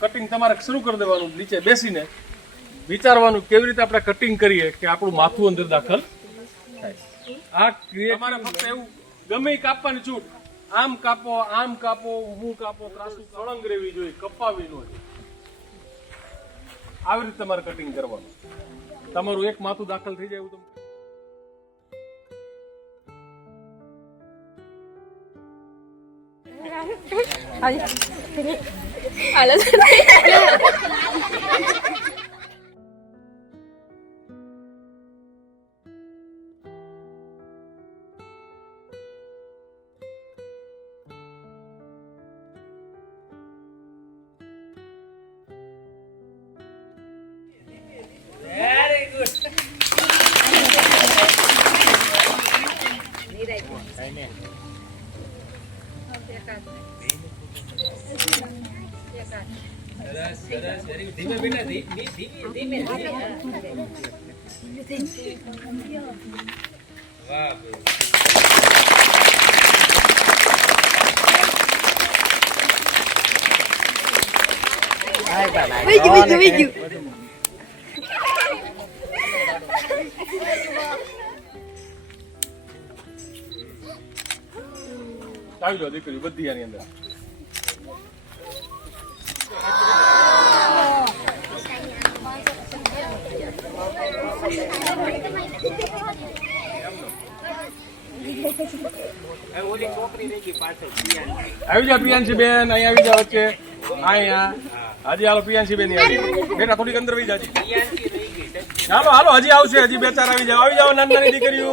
Cutting તમારે શરૂ કરી દેવાનું, નીચે બેસીને વિચારવાનું કેવી રીતે આપણે કટિંગ કરીએ કે આપણું માથું અંદર દાખલ થાય. આ તમારે ફક્ત એવું ગમે એ કાપવાની છૂટ, આમ કાપો, આમ કાપો, ઊભું કાપો, ત્રાસું સળંગ રહેવી જોઈએ, કપાવી ન જોઈએ. આવી રીતે તમારે કટિંગ કરવાનું. તમારું એક માથું દાખલ થઈ જાય એવું તમે આવી જાઓ દીકરી બધી આની અંદર. આવી જાઓ પ્રિયાંશી બેન, અહીંયા આવી જાઓ વચ્ચે. અહીંયા હજી હાલો પ્રિયાંશી બેન બેટા થોડીક અંદર વહી જાજી. હાલો હાલો હજી આવશે, હજી બે ચાર આવી જાઓ. આવી જાઓ નાની નાની દીકરીઓ.